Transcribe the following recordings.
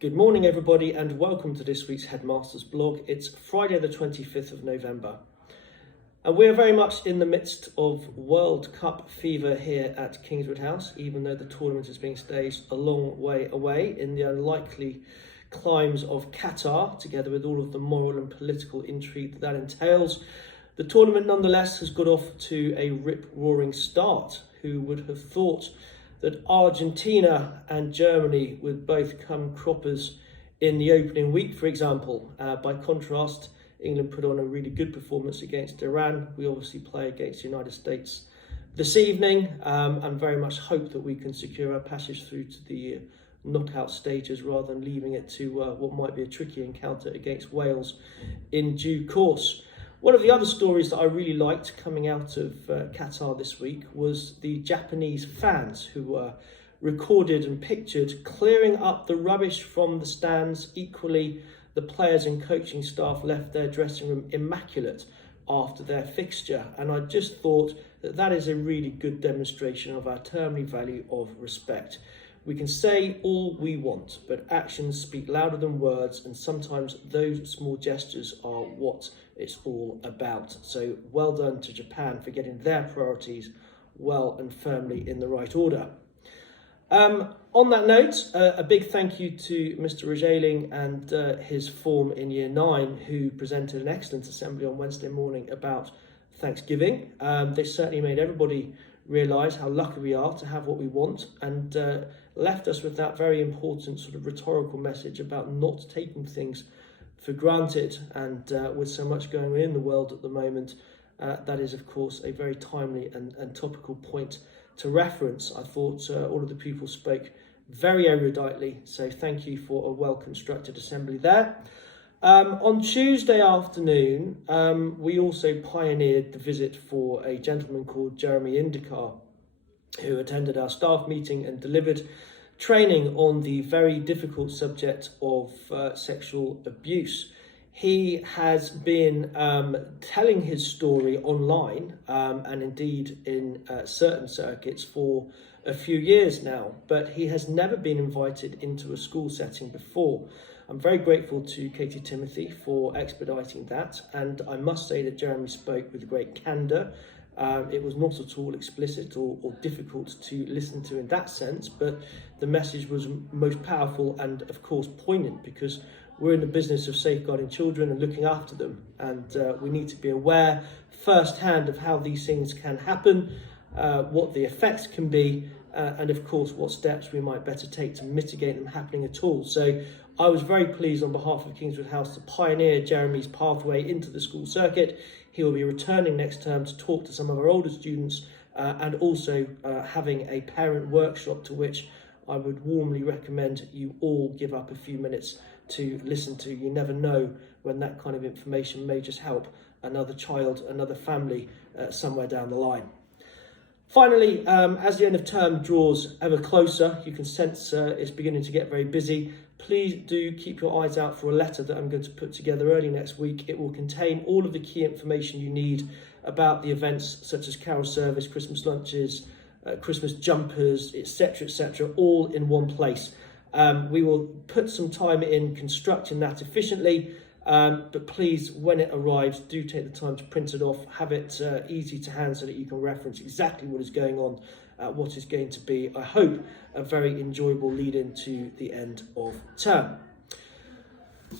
Good morning, everybody, and welcome to this week's Headmasters blog. It's Friday, the 25th of November. And we're very much in the midst of World Cup fever here at Kingswood House, even though the tournament is being staged a long way away in the unlikely climes of Qatar, together with all of the moral and political intrigue that entails. The tournament, nonetheless, has got off to a rip-roaring start. Who would have thought that Argentina and Germany would both come croppers in the opening week, for example. By contrast, England put on a really good performance against Iran. We obviously play against the United States this evening and very much hope that we can secure our passage through to the knockout stages rather than leaving it to what might be a tricky encounter against Wales in due course. One of the other stories that I really liked coming out of Qatar this week was the Japanese fans who were recorded and pictured clearing up the rubbish from the stands. Equally, the players and coaching staff left their dressing room immaculate after their fixture. And I just thought that that is a really good demonstration of our termly value of respect. We can say all we want, but actions speak louder than words, and sometimes those small gestures are what it's all about. So well done to Japan for getting their priorities well and firmly in the right order. On that note, a big thank you to Mr. Rajaling and his form in Year 9, who presented an excellent assembly on Wednesday morning about Thanksgiving. They certainly made everybody realise how lucky we are to have what we want, and left us with that very important sort of rhetorical message about not taking things for granted. And with so much going on in the world at the moment, that is of course a very timely and topical point to reference. I thought all of the people spoke very eruditely, so thank you for a well constructed assembly there. On Tuesday afternoon, we also pioneered the visit for a gentleman called Jeremy Indikar, who attended our staff meeting and delivered training on the very difficult subject of sexual abuse. He has been telling his story online and indeed in certain circuits for a few years now, but he has never been invited into a school setting before. I'm very grateful to Katie Timothy for expediting that, and I must say that Jeremy spoke with great candour. It was not at all explicit or difficult to listen to in that sense, but the message was most powerful and of course poignant, because we're in the business of safeguarding children and looking after them, and we need to be aware firsthand of how these things can happen, what the effects can be, and of course what steps we might better take to mitigate them happening at all. So I was very pleased on behalf of Kingswood House to pioneer Jeremy's pathway into the school circuit. He will be returning next term to talk to some of our older students and also having a parent workshop to which I would warmly recommend you all give up a few minutes to listen to. You never know when that kind of information may just help another child, another family somewhere down the line. Finally, as the end of term draws ever closer, you can sense it's beginning to get very busy. Please do keep your eyes out for a letter that I'm going to put together early next week. It will contain all of the key information you need about the events such as carol service, Christmas lunches, Christmas jumpers, etc., all in one place. We will put some time in constructing that efficiently, but please, when it arrives, do take the time to print it off, have it easy to hand so that you can reference exactly what is going on, what is going to be, I hope, a very enjoyable lead into the end of term.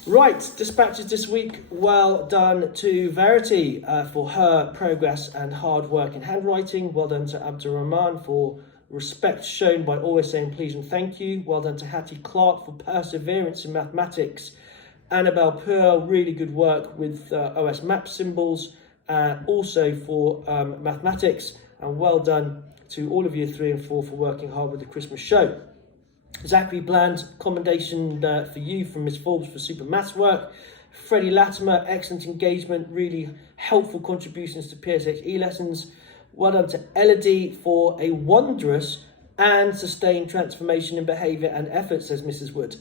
Right, dispatches this week. Well done to Verity for her progress and hard work in handwriting. Well done to Abdur Rahman for respect shown by always saying please and thank you. Well done to Hattie Clark for perseverance in mathematics. Annabelle Pearl, really good work with OS map symbols, also for mathematics. And well done to all of Year 3 and 4 for working hard with the Christmas show. Zachary Bland, commendation for you from Miss Forbes for super maths work. Freddie Latimer, excellent engagement, really helpful contributions to PSHE lessons. Well done to Elodie for a wondrous and sustained transformation in behaviour and effort, says Mrs. Wood.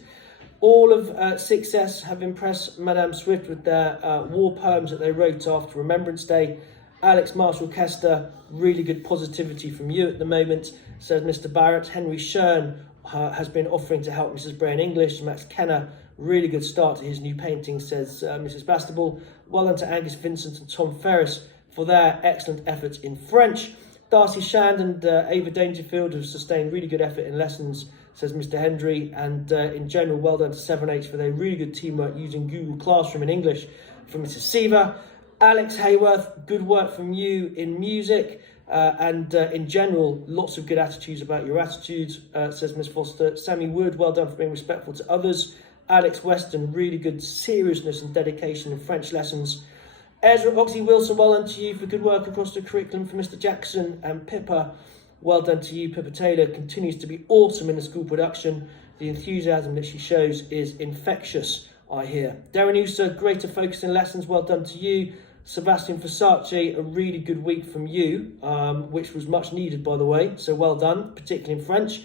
All of 6S have impressed Madame Swift with their war poems that they wrote after Remembrance Day. Alex Marshall-Kester, really good positivity from you at the moment, says Mr. Barrett. Henry Shern, has been offering to help Mrs. Bray in English. Max Kenner, really good start to his new painting, says Mrs. Bastable. Well done to Angus Vincent and Tom Ferris for their excellent efforts in French. Darcy Shand and Ava Dangerfield have sustained really good effort in lessons, says Mr. Hendry. And in general, well done to 7H for their really good teamwork using Google Classroom in English from Mrs. Seaver. Alex Hayworth, good work from you in music. And in general, lots of good attitudes about your attitudes, says Miss Foster. Sammy Wood, well done for being respectful to others. Alex Weston, really good seriousness and dedication in French lessons. Ezra Oxley Wilson, well done to you for good work across the curriculum for Mr. Jackson. And Pippa, well done to you. Pippa Taylor continues to be awesome in the school production. The enthusiasm that she shows is infectious, I hear. Darren Usa, greater focus in lessons, well done to you. Sebastian Versace, a really good week from you, which was much needed, by the way, so well done, particularly in French.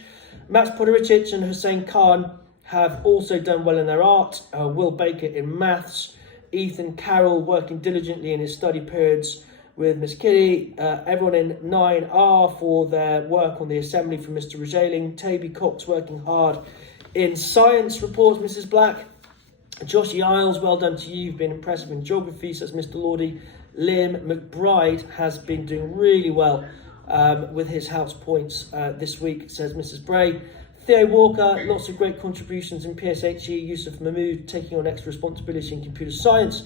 Max Podoricic and Hussein Khan have also done well in their art. Will Baker in maths. Ethan Carroll working diligently in his study periods with Miss Kitty. Everyone in 9R for their work on the assembly from Mr. Regaling. Toby Cox working hard in science, reports Mrs. Black. Joshy Isles, well done to you. You've been impressive in geography, says Mr. Lordy. Liam McBride has been doing really well with his house points this week, says Mrs. Bray. Theo Walker, lots of great contributions in PSHE. Yusuf Mahmood taking on extra responsibility in computer science.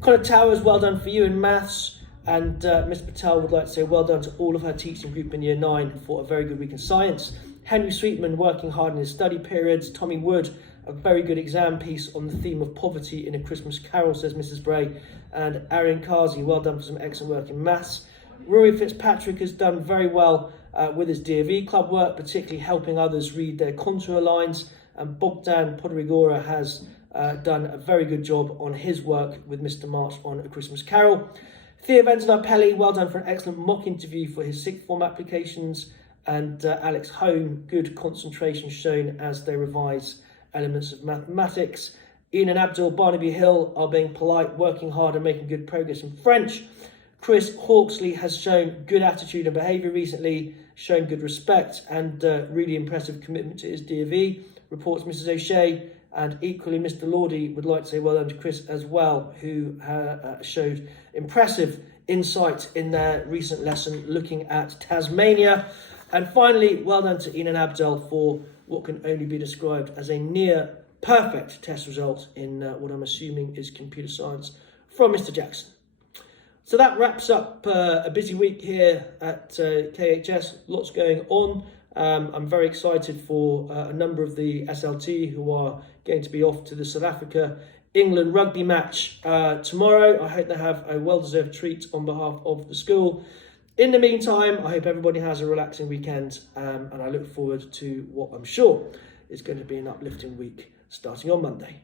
Connor Towers, well done for you in maths. And Miss Patel would like to say well done to all of her teaching group in Year 9 for a very good week in science. Henry Sweetman working hard in his study periods. Tommy Wood, a very good exam piece on the theme of poverty in A Christmas Carol, says Mrs. Bray. And Arian Kazi, well done for some excellent work in maths. Rory Fitzpatrick has done very well with his DOV club work, particularly helping others read their contour lines. And Bogdan Podrigora has done a very good job on his work with Mr. March on A Christmas Carol. Theo Ventonapelli, well done for an excellent mock interview for his sixth form applications. And Alex Home, good concentration shown as they revise elements of mathematics. Ian and Abdul Barnaby Hill are being polite, working hard and making good progress in French. Chris Hawksley has shown good attitude and behaviour recently, shown good respect and really impressive commitment to his DOV, reports Mrs. O'Shea. And equally, Mr. Lordy would like to say well done to Chris as well, who showed impressive insight in their recent lesson looking at Tasmania. And finally, well done to Ian and Abdul for what can only be described as a near perfect test result in what I'm assuming is computer science from Mr. Jackson. So that wraps up a busy week here at KHS. Lots going on. I'm very excited for a number of the SLT who are going to be off to the South Africa-England rugby match tomorrow. I hope they have a well-deserved treat on behalf of the school. In the meantime, I hope everybody has a relaxing weekend and I look forward to what I'm sure is going to be an uplifting week starting on Monday.